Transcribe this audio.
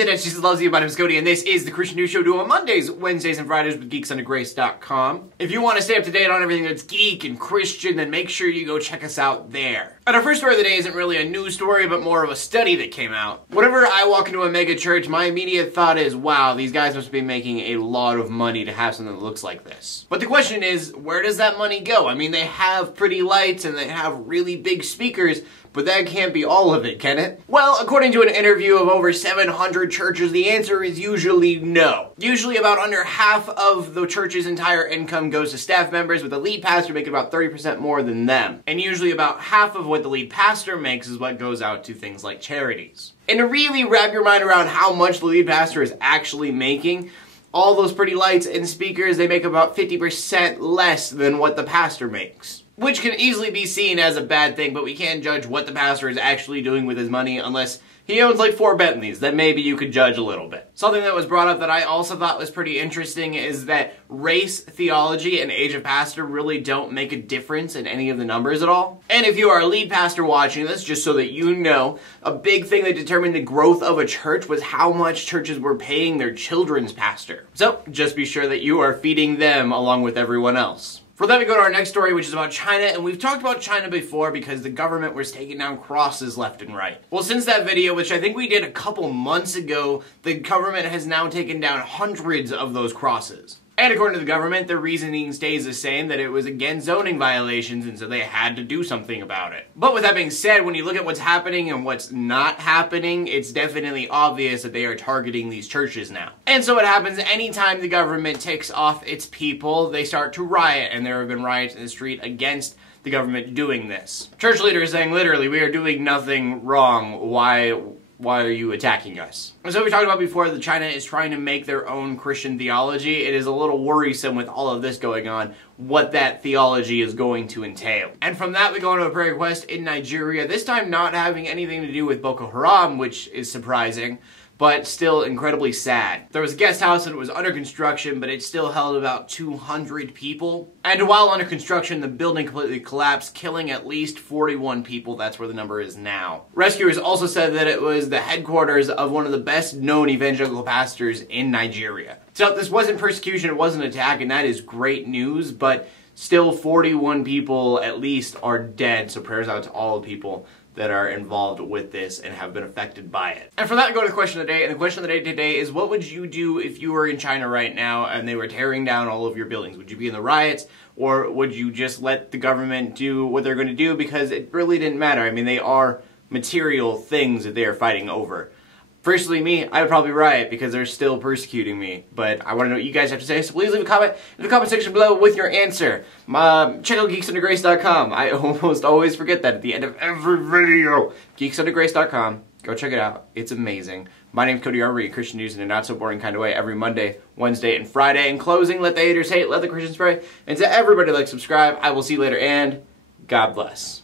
the internet, she loves you. My name is Cody, and this is the Christian News Show, due on Mondays, Wednesdays, and Fridays with geeksunddergrace.com. If you want to stay up to date on everything that's geek and Christian, then make sure you go check us out there. And our first story of the day isn't really a news story, but more of a study that came out. Whenever I walk into a mega church, my immediate thought is, wow, these guys must be making a lot of money to have something that looks like this. But the question is, where does that money go? I mean, they have pretty lights and they have really big speakers, but that can't be all of it, can it? Well, according to an interview of over 700 churches, the answer is usually no. Usually about under half of the church's entire income goes to staff members, with the lead pastor making about 30% more than them. And usually about half of what the lead pastor makes is what goes out to things like charities. And to really wrap your mind around how much the lead pastor is actually making, all those pretty lights and speakers, they make about 50% less than what the pastor makes. Which can easily be seen as a bad thing, but we can't judge what the pastor is actually doing with his money unless he owns like 4 Bentleys. Then maybe you could judge a little bit. Something that was brought up that I also thought was pretty interesting is that race, theology, and age of pastor really don't make a difference in any of the numbers at all. And if you are a lead pastor watching this, just so that you know, a big thing that determined the growth of a church was how much churches were paying their children's pastor. So just be sure that you are feeding them along with everyone else. For that, we go to our next story, which is about China, and we've talked about China before because the government was taking down crosses left and right. Well, since that video, which I think we did a couple months ago, the government has now taken down hundreds of those crosses. And according to the government, the reasoning stays the same, that it was against zoning violations, and so they had to do something about it. But with that being said, when you look at what's happening and what's not happening, it's definitely obvious that they are targeting these churches now. And so what happens anytime the government takes off its people, they start to riot, and there have been riots in the street against the government doing this. Church leaders saying, literally, we are doing nothing wrong. Why are you attacking us? And so we talked about before that China is trying to make their own Christian theology. It is a little worrisome with all of this going on, what that theology is going to entail. And from that, we go into a prayer request in Nigeria, this time not having anything to do with Boko Haram, which is surprising, but still incredibly sad. There was a guest house and it was under construction, but it still held about 200 people. And while under construction, the building completely collapsed, killing at least 41 people. That's where the number is now. Rescuers also said that it was the headquarters of one of the best known evangelical pastors in Nigeria. So this wasn't persecution, it wasn't an attack, and that is great news, but still 41 people at least are dead, so prayers out to all the people that are involved with this and have been affected by it. And for that, go to the question of the day, and the question of the day today is, what would you do if you were in China right now and they were tearing down all of your buildings? Would you be in the riots, or would you just let the government do what they're going to do, because it really didn't matter? I mean, they are material things that they are fighting over. Personally, me, I would probably riot because they're still persecuting me. But I want to know what you guys have to say, so please leave a comment in the comment section below with your answer. Check out geeksunddergrace.com. I almost always forget that at the end of every video. geeksunddergrace.com. Go check it out. It's amazing. My name's Cody, Armour, Christian news in a not so boring kind of way every Monday, Wednesday, and Friday. In closing, let the haters hate, let the Christians pray. And to everybody like, subscribe. I will see you later, and God bless.